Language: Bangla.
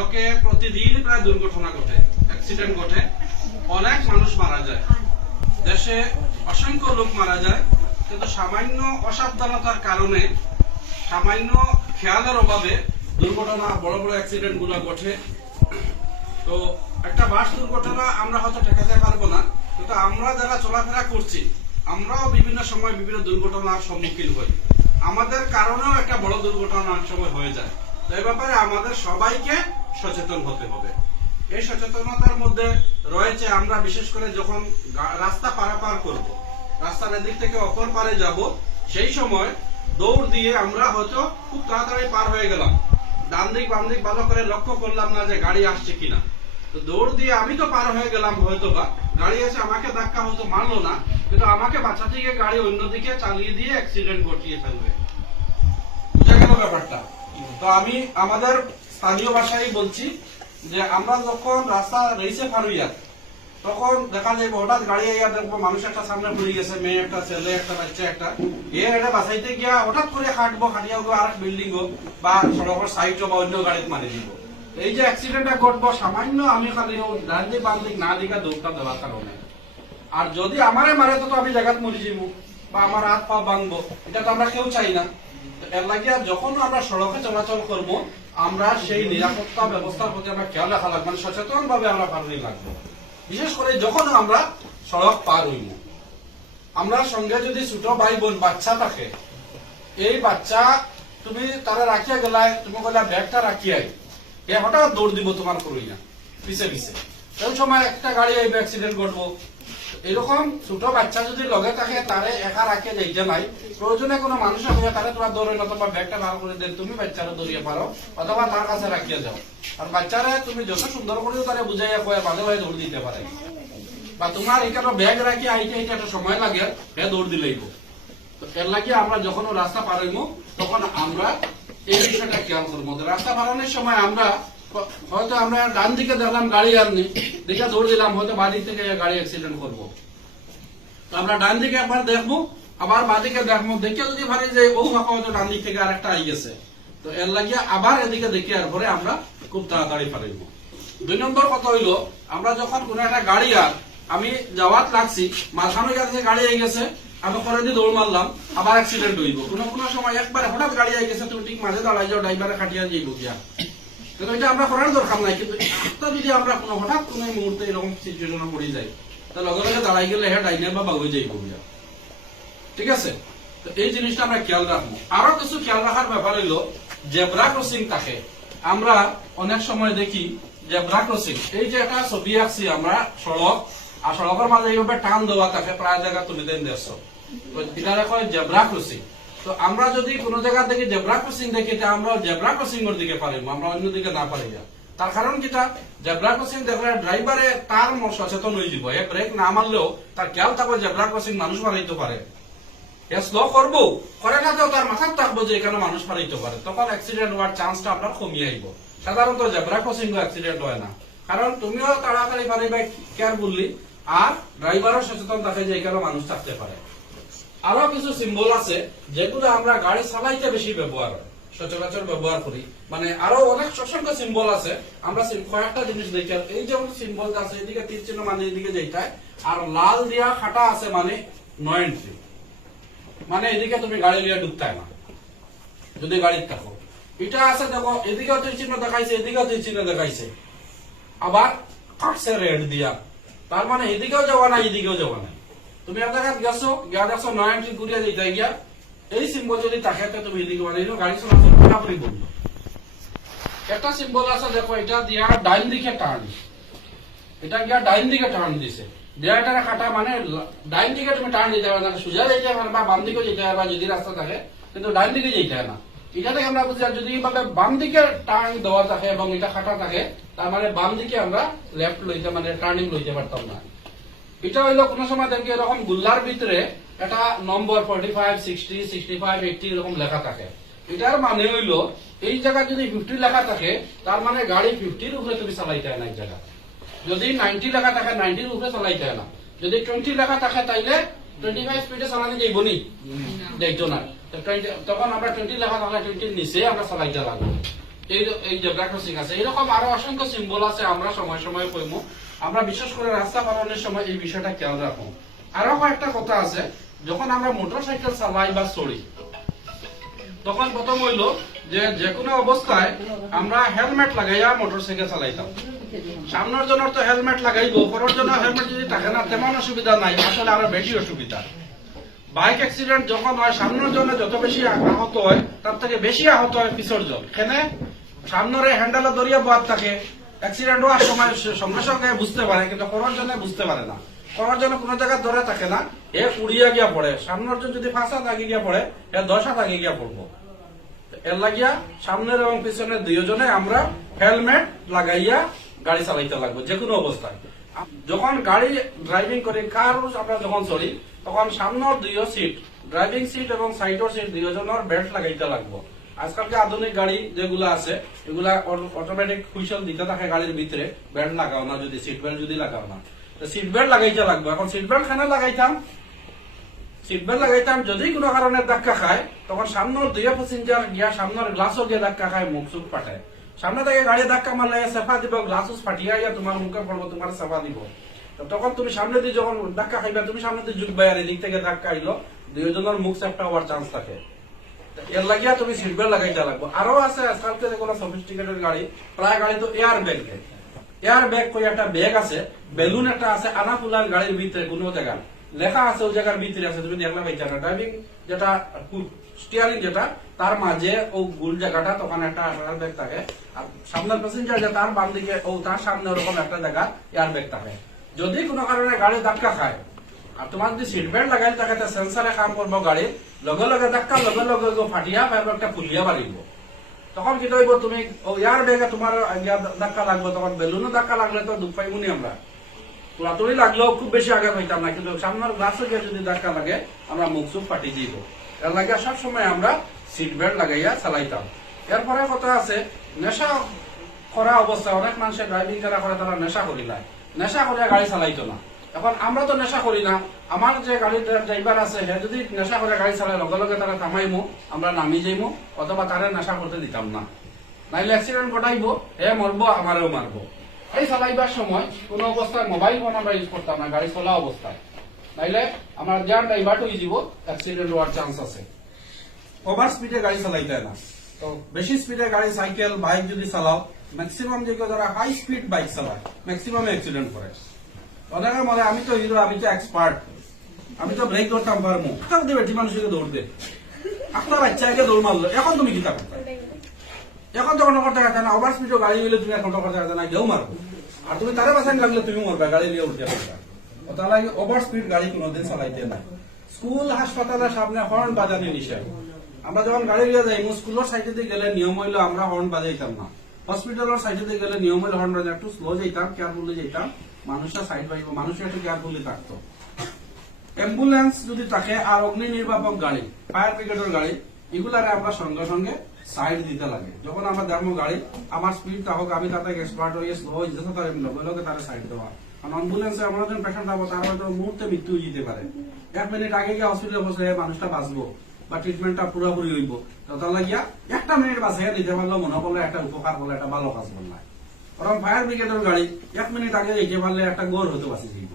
সড়কে প্রতিদিন প্রায় দুর্ঘটনা ঘটে, অ্যাক্সিডেন্ট ঘটে, অনেক মানুষ মারা যায়, দেশে অসংখ্য লোক মারা যায়। কিন্তু সামান্য অসাবধানতার কারণে, সামান্য খেয়ালের অভাবে দুর্ঘটনা, বড় বড় অ্যাক্সিডেন্ট গুলো ঘটে। তো একটা বাস দুর্ঘটনা আমরা হয়তো ঠেকাতে পারবো না, কিন্তু আমরা যারা চলাফেরা করছি আমরাও বিভিন্ন সময় বিভিন্ন দুর্ঘটনার সম্মুখীন হই। আমাদের কারণেও একটা বড় দুর্ঘটনা অনেক সময় হয়ে যায়। তো এই ব্যাপারে আমাদের সবাইকে সচেতন হতে হবে। এই সচেতনতার মধ্যে রয়েছে আমরা বিশেষ করে যখন রাস্তা পারাপার করব, রাস্তার এদিক থেকে অপর পারে যাব, সেই সময় দৌড় দিয়ে আমরা হয়তো খুব তাড়াতাড়ি পার হয়ে গেলাম, ডান দিক বাম দিক ভালো করে লক্ষ্য করলাম না যে গাড়ি আসছে কিনা। তো দৌড় দিয়ে আমি তো পার হয়ে গেলাম, হয়তো বা গাড়ি এসে আমাকে ধাক্কা হয়তো মারলো না, কিন্তু আমাকে বাঁচাতে গিয়ে গাড়ি অন্যদিকে চালিয়ে দিয়ে অ্যাক্সিডেন্ট ঘটিয়ে ফেলবে। বুঝা গেল ব্যাপারটা? তো আমি আমাদের স্থানীয় ভাষায় বলছি যে আমরা যখন রাস্তা রয়েছে ফারুইয়া, তখন দেখা যাবে হঠাৎ গাড়ি আইয়া দেখবো মানুষ একটা সামনে পড়ে গেছে, মেয়ে একটা, ছেলে একটা, বাচ্চা একটা, এটা বাঁচাইতে গিয়া হঠাৎ করে হাঁটবো, হাঁটিয়া গো আর বিল্ডিং হোক বা সড়কের সাইড বা অন্য গাড়িতে মারি দিব। এই যে অ্যাক্সিডেন্টটা ঘটবো সামান্য আমি খালি ডান দিক বাম দিক না দিকে দৌড়টা দেওয়ার কারণে। আর যদি আমারে মারে তো আমি জায়গাত মরি যাবো বা আমার হাত পা ভাঙবো, এটা তো আমরা কেউ চাই না। এর লাগিয়া যখন আমরা সড়কে চলাচল করবো আমরা সেই নিরাপত্তা ব্যবস্থার প্রতি আমরা খেয়াল রাখা লাগবে, মানে সচেতন ভাবে আমরা পালন লাগবো। বিশেষ করে যখন আমরা সড়ক পার হইব, আমরা সঙ্গে যদি ছোট ভাই বোন বাচ্চা থাকে, এই বাচ্চা তুমি তারা রাখিয়া গেলাই, তুমি গেলা ব্যাগটা রাখিয়াই এ হঠাৎ দৌড় দিব তোমার করই না পিছে পিছে, ওই সময় একটা গাড়ি আইবে, অ্যাক্সিডেন্ট ঘটবো। এরকম ছোট বাচ্চা যদি লগে থাকে তারে একা রাখিয়ে যাইতে নাই, প্রয়োজনে কোনো মানুষ হইয়া তারে তোমার দৌড়ে না, তোমার ব্যাগটা বার করে দেন, তুমি বাচ্চারা দৌড়িয়ে পারো অথবা তার কাছে রাখিয়ে যাও। আর বাচ্চারা তুমি যত সুন্দর করে তারা বুঝাইয়া কয়ে ভালো হয়ে দৌড় দিতে পারে, বা তোমার এখানে ব্যাগ রাখি আইতে আইতে একটা সময় লাগে, হে দৌড় দিলেইব। তো এর লাগিয়ে আমরা যখন রাস্তা পার হইব তখন আমরা এই বিষয়টা খেয়াল করবো। রাস্তা পারানোর সময় আমরা হয়তো আমরা ডান দিকে দেখলাম গাড়ি আননি, দিকে দৌড় দিলাম, হয়তো বাঁ দিক থেকে গাড়ি অ্যাক্সিডেন্ট করবো। তো আমরা ডান দিকে একবার দেখবো, আবার বাঁ দিকে দেখবো, দেখে যদি ভাবি যে ও ফাঁকা হয়তো ডান দিক থেকে আরেকটা আই গেছে, তো এর লাগিয়ে আবার এদিকে দেখে আর পরে আমরা খুব তাড়াতাড়ি পারিব। 2 নম্বর কথা হইলো, আমরা যখন কোন একটা গাড়ি আর আমি যাওয়াত লাগছি, মাঝখানে কাছে গাড়ি আই গেছে, আমি করে দিয়ে দৌড় মারলাম, আবার অ্যাক্সিডেন্ট হইব। কোনো সময় একবারে হঠাৎ গাড়ি আই গেছে, তুমি ঠিক মাঝে দাঁড়াই যাও, ড্রাইভারে খাটিয়া যাইব গিয়া, কিন্তু এটা আমরা করার দরকার নাই। কিন্তু যদি আমরা কোনো হঠাৎ কোনো মুহূর্তে এরকম সিচুয়েশনে পড়ে যাই, তাহলে লগে লগে দাঁড়াই গেলে হ্যাঁ ডাইনে বা বাগু যাইব গিয়া। ঠিক আছে? তো এই জিনিসটা আমরা খেয়াল রাখবো। আরো কিছু খেয়াল রাখার ব্যাপার হইলো, জেব্রা ক্রসিং থাকে। আমরা অনেক সময় দেখি জেব্রা ক্রসিং, এই যে একটা ছবি আঁকছি আমরা সড়ক, আর সড়কের মাঝে এইভাবে টান দেওয়া থাকে, প্রায় জায়গা তুমি দেন 150, তো এটা কয় জেব্রা ক্রসিং। তো আমরা যদি কোন জায়গা থেকে জেব্রা ক্রসিং দেখি, আমরা জেব্রা ক্রসিং এর দিকে পারিব, আমরা অন্যদিকে না পারি। তার কারণ কিটা, জেব্রা ক্রসিং দেখলে ড্রাইভারে তার সচেতন হয়ে যাব, এ ব্রেক না মারলেও তার খেয়াল থাকবে জেব্রা ক্রসিং মানুষ মারাইতে পারে, এ স্লো করবো, করে না তো তার মাথায় থাকবো যে এখানে মানুষ মারাইতে পারে, তখন অ্যাক্সিডেন্ট হওয়ার চান্সটা আপনার কমিয়ে আইব। সাধারণত জেব্রা ক্রসিং অ্যাক্সিডেন্ট হয় না, কারণ তুমিও তাড়াতাড়ি পারিবা কেয়ার বললি, আর ড্রাইভারও সচেতন থাকে যে এখানে মানুষ থাকতে পারে। আরো কিছু সিম্বল আছে যেগুলো আমরা গাড়ি চালাইতে বেশি ব্যবহার হয়, সচরাচর ব্যবহার করি, মানে আরো অনেক অসংখ্য সিম্বল আছে। আমরা কয়েকটা জিনিস দেখি, এই যেমন সিম্বল আছে, এদিকে তীর চিহ্ন মানে এদিকে যেটা, আর লাল দিয়া খাটা আছে মানে নো এন্ট্রি, মানে এদিকে তুমি গাড়ি লিয়ে ঢুকতে না যদি গাড়ির থাকো। এটা আছে দেখো, এদিকেও তীর চিহ্ন দেখাইছে, এদিকেও তীর চিহ্ন দেখাইছে, আবার কাটছে রেড দিয়া, তার মানে এদিকেও যাওয়া নাই এদিকেও যাওয়া নাই। তুমি এক জায়গায় গেছো, গিয়া দেখছো নো এন্ট্রি ঘুরিয়ে যেতে গিয়া এই সিম্বল যদি থাকে তো তুমি এদিকে বানাইলো, গাড়ি চলাচল পুরাপুরি বললো। একটা সিম্বল আছে দেখো, এটা দিয়া ডাইন দিকে টার্ন, এটা গিয়া ডাইন দিকে টার্ন দিছে, দেয়াটা কাটা মানে ডাইন দিকে তুমি টার্ন দিতে পারবে না, সোজা যেতে পারবে বা বাম দিকে যেতে পারবে যদি রাস্তা থাকে, কিন্তু ডাইন দিকে যেতে হয় না। এটা থেকে আমরা বুঝলাম যদি এইভাবে বাম দিকে টার্ন দেওয়া থাকে এবং এটা কাটা থাকে, তার মানে বাম দিকে আমরা লেফট লইতে মানে টার্নিং লইতে পারতাম না। এটা হইলো কোন সময় দেখি এরকম গুল্লার ভিতরে একটা নম্বর 45, 60, 65, 80 এরকম লেখা থাকে। এটার মানে হইলো এই জায়গায় যদি 50 লেখা থাকে, তার মানে গাড়ি 50-র উপরে তুমি চালাইতে হয় না এই জায়গা। যদি 90 লেখা থাকে 90-র উপরে চালাইতে হয় না। যদি 20 লেখা থাকে তাইলে 25 স্পিডে চালানো যাইব নি? যাইতো না। তখন আমরা 20 লেখা থাকলে 20-র নিচে আমরা চালাইতে লাগবো। এই জেব্রা ক্রসিং আছে, এরকম আরো অসংখ্য সিম্বল আছে, আমরা সময় সময় কইমু। আমরা বিশেষ করে রাস্তা পারানোর সময় এই বিষয়টা খেয়াল রাখবো। আরো কয়েকটা কথা আছে, যখন আমরা মোটরসাইকেল চালাই বা চড়ি তখন প্রথম হইল যে কোনো অবস্থায় আমরা হেলমেট লাগাইয়া মোটরসাইকেল চালাইতাম। সামনের জনের তো হেলমেট লাগাইব, পরের জন্য হেলমেট যদি থাকে না তেমন অসুবিধা নাই, আসলে আরো বেশি অসুবিধা। বাইক অ্যাক্সিডেন্ট যখন হয় সামনের জন্য যত বেশি আহত হয় তার থেকে বেশি আহত হয় পিছর জন। এখানে সামনের হ্যান্ডেলে দরিয়া বাদ থাকে, অ্যাক্সিডেন্ট হওয়ার সময় সঙ্গে সঙ্গে বুঝতে পারে, কিন্তু পরের জন্য বুঝতে পারে না। পরের জন্য কোনো জায়গায় ধরে থাকে না, এ উড়িয়া গিয়া পড়ে। সামনের জন যদি 5 হাত আগে গিয়া পড়ে, এ 10 হাত আগে গিয়া পড়বো। এর লাগিয়া সামনের এবং পিছনের দুইজনে আমরা হেলমেট লাগাইয়া গাড়ি চালাইতে লাগবো যে কোনো অবস্থায়। যখন গাড়ি ড্রাইভিং করি, কার আমরা যখন চলি, তখন সামনের দুইও সিট, ড্রাইভিং সিট এবং সাইডের সিট দুইজনের বেল্ট লাগাইতে লাগবো। আজকালকে আধুনিক গাড়ি যেগুলো আছে এগুলা অটোমেটিক হুইসেল দিতে থাকে গাড়ির ভিতরে, বেল্ট লাগাও না যদি, সিট বেল্ট যদি লাগাও না, সিট বেল্ট লাগাইতে লাগবো। এখন সিট বেল্ট খানে লাগাইতাম, সিট বেল্ট লাগাইতাম, যদি কোনো কারণে ধাক্কা খায় তখন সামনের দুইও প্যাসেঞ্জার গিয়া সামনের গ্লাসও গিয়ে ধাক্কা খায়, মুখ চুখ পাঠায়। সামনে থেকে গাড়ি ধাক্কা মারলে সেফা দিব, গ্লাস ফাটিয়া গিয়া তোমার মুখে পড়বো, তোমার সেফা দিব। তখন তুমি সামনে দিয়ে যখন ধাক্কা খাইবা, তুমি সামনে দিয়ে যুগবাই আর এদিক থেকে ধাক্কা আইলো, দুইজনের মুখ সেফটা হওয়ার চান্স থাকে। এর লাগিয়া তুমি সিট বেল্ট লাগাইতে লাগবো। আরো আছে আজকালকে যেগুলো সফিস্টিকেটেড গাড়ি, প্রায় গাড়ি তো এয়ার ব্যাগ, এয়ার ব্যাগ করে একটা ব্যাগ আছে, বেলুন একটা আছে, আনা ফুলার গাড়ির ভিতরে কোনো জায়গা লেখা আছে, ওই জায়গার ভিতরে আছে, তুমি দেখলা পাইতে না। ড্রাইভিং যেটা স্টিয়ারিং যেটা তার মাঝে ও গোল জায়গাটা তখন একটা এয়ার ব্যাগ থাকে, আর সামনের প্যাসেঞ্জার যে তার বাম দিকে ও তার সামনে ওরকম একটা জায়গা এয়ার ব্যাগ থাকে। যদি কোনো কারণে গাড়ি ধাক্কা খায় আর তোমার যদি সিট বেল্ট লাগাই থাকে, সেন্সারে কাম করবো, গাড়ির লগে লগে ধাক্কা লগে লগে ফাটিয়া এয়ার ব্যাগটা ফুলিয়া বাড়িব। তখন কি করবো তুমি, এয়ার ব্যাগে তোমার ধাক্কা লাগবে, তখন বেলুনও ধাক্কা লাগলে তো দুঃখ পাইবনি আমরা, পুরাতনই লাগলেও খুব বেশি আগে হইতাম না, কিন্তু সামনের গ্লাসে গিয়ে যদি ধাক্কা লাগে আমরা মুখ চুখ ফাটি যাইব। এর লাগে সবসময় আমরা সিট বেল্ট লাগাইয়া চালাইতাম। এরপরে কথা আছে নেশা করা অবস্থায়, অনেক মানুষের ড্রাইভিং যারা করে তারা নেশা করিলায়, নেশা করে গাড়ি চালাইতো না। এখন আমরা তো নেশা করি না, আমার যে গাড়ির ড্রাইভার আছে হে যদি নেশা করে গাড়ি চালায়, লগে লগে তারা থামাইমু, আমরা নামি যাইমু, অথবা তারা নেশা করতে দিতাম না, নাইলে অ্যাক্সিডেন্ট ঘটাইবো, হে মরবো আমারও মারবো। এই চালাইবার সময় কোন অবস্থায় মোবাইল ফোন আমরা ইউজ করতাম না গাড়ি চলা অবস্থায়, নাইলে আমার যার ড্রাইভারটা হয়ে যাব, অ্যাক্সিডেন্ট হওয়ার চান্স আছে। ওভার স্পিডে গাড়ি চালাইতে না, তো বেশি স্পিডে গাড়ি সাইকেল বাইক যদি চালাও, ম্যাক্সিমাম যে যারা হাই স্পিড বাইক চালায় ম্যাক্সিমাম অ্যাক্সিডেন্ট করে। অনেকের মনে আমি তো হিরো, আমি তো এক্সপার্ট, আমি তো ব্রেক ধরতাম পারবো, বেটি মানুষকে দৌড় দে, আপনার বাচ্চাকে দৌড় মারলো, এখন তুমি কি করতে? এখন তো কোনো করতে পারছে না, ওভার স্পিডে গাড়ি হইলে তুমি এখন করতে পারছে না, কেউ মারবো, আর তুমি তারা বাসায় লাগলে তুমি মরবে, গাড়ি নিয়ে উঠতে পারবে। তার লাগে ওভার স্পিড গাড়ি কোনোদিন চালাইতে নাই। স্কুল হাসপাতালের সামনে হর্ন বাজানি নিষেধ। আমরা যখন গাড়ি নিয়ে যাই, স্কুলের সাইডে দিয়ে গেলে নিয়ম হইলো আমরা হর্ন বাজাইতাম না, হসপিটালের সাইডে দিয়ে গেলে নিয়ম হইলো হর্ন বাজাই, একটু স্লো যাইতাম, কেয়ারফুলি যাইতাম, মানুষটা সাইড পাইব, মানুষের একটু কেয়ারফুলি থাকতো। অ্যাম্বুলেন্স যদি থাকে আর অগ্নি নির্বাপক গাড়ি, ফায়ার ব্রিগেডের গাড়ি, এগুলারে আমরা সঙ্গে সঙ্গে সাইড দিতে লাগে। যখন আমরা দেখবো গাড়ি আমার স্পিডটা হোক, আমি তাতে এক্সপার্ট হয়ে স্লো হয়ে যেতে পারে, লগে লগে তারা সাইড দেওয়া। কারণ অ্যাম্বুলেন্সে আমরা যখন পেশেন্ট হবো তার হয়তো মুহূর্তে মৃত্যু হয়ে যেতে পারে, 1 মিনিট আগে গিয়ে হসপিটালে বসে মানুষটা বাঁচবো বা ট্রিটমেন্টটা পুরোপুরি হইব, তো তার লাগিয়া 1 মিনিট বাঁচাইয়া দিতে পারলো মনে করলে একটা উপকার বলে, একটা ভালো কাজ বললাম। কারণ ফায়ার ব্রিগেডের গাড়ি 1 মিনিট আগে যেতে পারলে একটা গোর হতে বাঁচি যাইব।